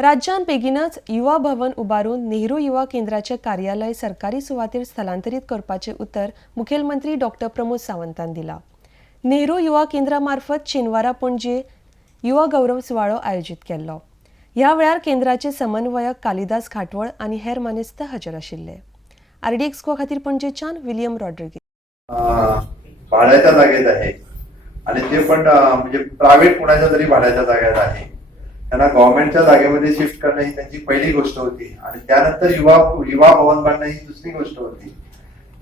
राज्यात बेगीनच युवा भवन उबारून नेहरू युवा केंद्राचे कार्यालय सरकारी सुवातेर स्थलांतरीत करपाचे उतर मुखेलमंत्री डॉ. प्रमोद सावंतान दिला। नेहरू युवा केंद्रा मार्फत शेनवारा पणजे युवा गौरव सुवाळो आयोजित केल्लो। ह्या वेळार केंद्राचे समन्वयक कालिदास घाटवळ आनी हेर मानेस्त हजर आशिल्ले। आरडी एक्सको खातीर पणजेच्यान विलियम रॉड्रिगीज। भाड्याच्या जागेत आहे आणि ते पण म्हणजे प्रायव्हेट कोणाच्या तरी भाड्याच्या जागेत आहे। त्यांना गव्हर्नमेंटच्या जागेमध्ये शिफ्ट करणं ही त्यांची पहिली गोष्ट होती आणि त्यानंतर युवा भवन बांधणं ही दुसरी गोष्ट होती।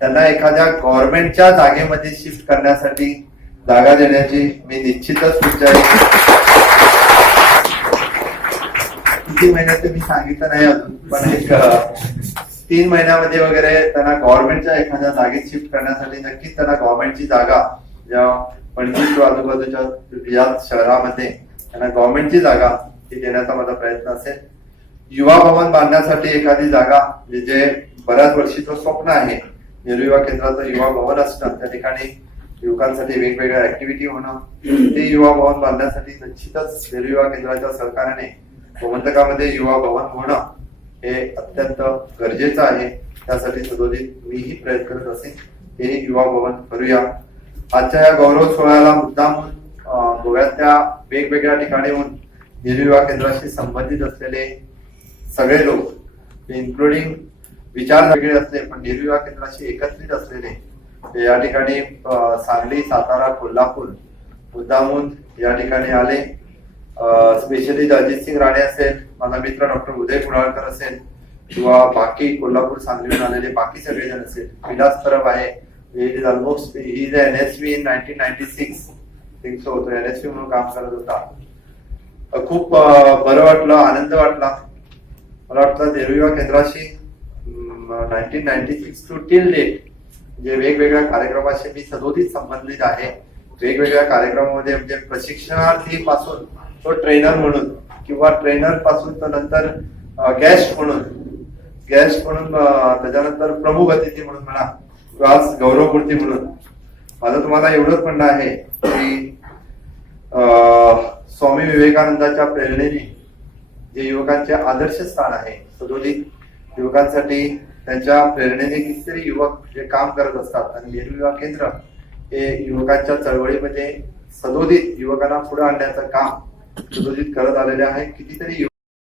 त्यांना एखाद्या गव्हर्नमेंटच्या जागेमध्ये शिफ्ट करण्यासाठी जागा देण्याची मी निश्चितच किती महिन्यात मी सांगितलं नाही अजून, पण एक 3 महिन्यामध्ये वगैरे त्यांना गव्हर्नमेंटच्या एखाद्या जागेत शिफ्ट करण्यासाठी नक्कीच त्यांना गव्हर्नमेंटची जागा ज्या पणजी किंवा आजूबाजूच्या या शहरामध्ये त्यांना गव्हर्नमेंटची जागा ती देण्याचा माझा प्रयत्न असेल। युवा भवन बांधण्यासाठी एखादी जागा जे बऱ्याच वर्षीचं स्वप्न आहे नेहरू युवा केंद्राचं युवा भवन असणं, त्या ठिकाणी युवकांसाठी वेगवेगळ्या ऍक्टिव्हिटी होणं, ते युवा भवन बांधण्यासाठी निश्चितच नेहरू युवा केंद्राच्या सहकार्याने गोमंतकामध्ये युवा भवन होणं हे अत्यंत गरजेचं आहे। त्यासाठी सदोदित मीही प्रयत्न करत असेल तेही युवा भवन करूया। आजच्या या गौरव सोहळ्याला मुद्दामून गोव्यातल्या वेगवेगळ्या ठिकाणीहून नेहरू युवा केंद्राशी संबंधित असलेले सगळे लोक, इन्क्लुडिंग विचार वेगळे असले पण नेहरू युवा केंद्राशी एकत्रित असलेले या ठिकाणी सांगली, सातारा, कोल्हापूर मुद्दामून या ठिकाणी आले। स्पेशली अजित सिंग राणे असेल, माझा मित्र डॉक्टर उदय कुडाळकर असेल किंवा बाकी कोल्हापूर, सांगलीहून आलेले बाकी सगळेजण असेल। विलास परब आहे, almost he is NSV in 1996 think so, तो NSV म्हणून काम करत होता। खूप बरं वाटलं, आनंद वाटला। मला वाटतं नेहरू युवा केंद्राशी 1996 टू टिल डेट जे वेगवेगळ्या कार्यक्रमाशी मी सदोदित संबंधित आहे। वेगवेगळ्या कार्यक्रमामध्ये म्हणजे प्रशिक्षणार्थी पासून तो ट्रेनर म्हणून किंवा ट्रेनर पासून तर नंतर गेस्ट म्हणून त्याच्यानंतर प्रमुख अतिथी म्हणून म्हणा किंवा गौरवमूर्ती म्हणून माझं तुम्हाला एवढंच म्हणणं आहे की स्वामी विवेकानंदाच्या प्रेरणेने जे युवकांचे आदर्श स्थान आहे, सदोदित युवकांसाठी त्यांच्या प्रेरणेने कितीतरी युवक जे काम करत असतात आणि नेहरू युवा केंद्र हे युवकांच्या चळवळीमध्ये सदोदित युवकांना पुढे आणण्याचं काम सदोदित करत आलेले आहे। कितीतरी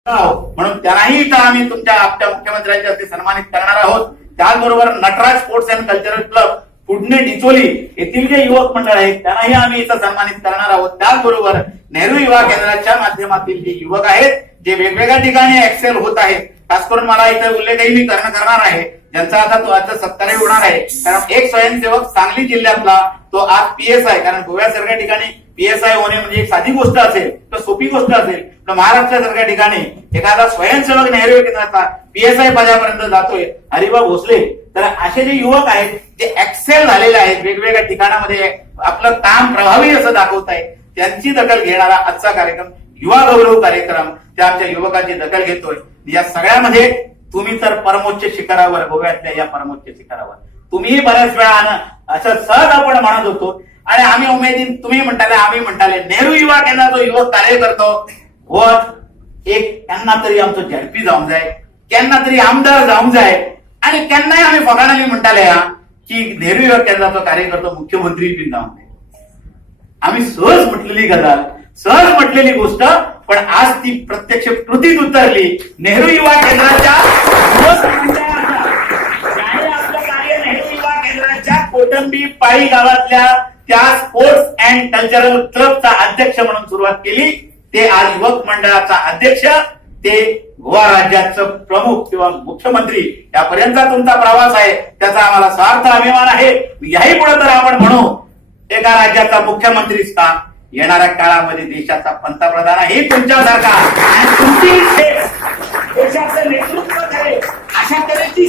म्हणून त्यांनाही इथं आम्ही आपल्या मुख्यमंत्र्यांच्या हस्ते सन्मानित करणार आहोत। त्याचबरोबर Nataraj sports and cultural club Pune Dicholi येथील जे युवक मंडळ आहेत त्यांनाही आम्ही इथं सन्मानित करणार आहोत। त्याचबरोबर नेहरू युवा केंद्राच्या माध्यमातील जे युवक आहेत जे वेगवेगळ्या ठिकाणी एक्सेल होत आहेत, खास करून मला इथे उल्लेखही मी करणार आहे ज्यांचा आता सत्कारही होणार आहे। कारण एक स्वयंसेवक सांगली जिल्ह्यातला तो आज PSI, कारण गोव्यासारख्या ठिकाणी PSI होणे म्हणजे एक साधी गोष्ट असेल तर सोपी गोष्ट असेल, तर महाराष्ट्रासारख्या ठिकाणी एखादा स्वयंसेवक नेहरू केंद्राचा PSI पदापर्यंत जातोय हरिबा भोसले। तर असे जे युवक आहेत जे एक्सेल झालेले आहेत, वेगवेगळ्या ठिकाणामध्ये आपलं काम प्रभावी असं दाखवत आहे, त्यांची दखल घेणारा आजचा कार्यक्रम युवा गौरव कार्यक्रम त्या आमच्या युवकांची दखल घेतोय। या सगळ्यामध्ये तुम्ही तर परमोच्च शिखरावर, गोव्यातल्या या परमोच्च शिखरावर तुम्हीही बऱ्याच वेळा असं सहज आपण म्हणत होतो आणि आम्ही उमेदीन तुम्ही म्हणताले आम्ही म्हणताले नेहरू युवा केंद्र जो युवक कार्य करतो व एक त्यांना तरी आमचं झडपी जाऊन जाय, त्यांना तरी आमदार जाऊन जाय आणि त्यांनाही आम्ही फकाणाने म्हणताले की नेहरू युवा केंद्राचं कार्य करतो मुख्यमंत्री बिन जाऊन जाय। आम्ही सहज म्हटलेली गजाल, सहज म्हटलेली गोष्ट, पण आज ती प्रत्यक्ष कृतीत उतरली। नेहरू युवा केंद्राच्या आपलं कार्य नेहरू युवा केंद्राच्या कोटंबी पाळी गावातल्या त्या स्पोर्ट्स अँड कल्चरल क्लबचा अध्यक्ष म्हणून सुरुवात केली, ते आज युवक मंडळाचा अध्यक्ष, ते गोवा राज्याचं प्रमुख किंवा मुख्यमंत्री यापर्यंतचा तुमचा प्रवास आहे, त्याचा आम्हाला स्वार्थ अभिमान आहे। याही पुढे तर आपण म्हणू एका राज्याचा मुख्यमंत्री स्थान, येणाऱ्या काळामध्ये देशाचा पंतप्रधान हे तुमच्यासारखा आणि तुमची देशाचं नेतृत्व करेल अशा तऱ्हेची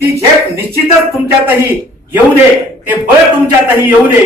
ती झेप निश्चितच तुमच्यातही येऊ दे, ते बळ तुमच्यातही येऊ दे।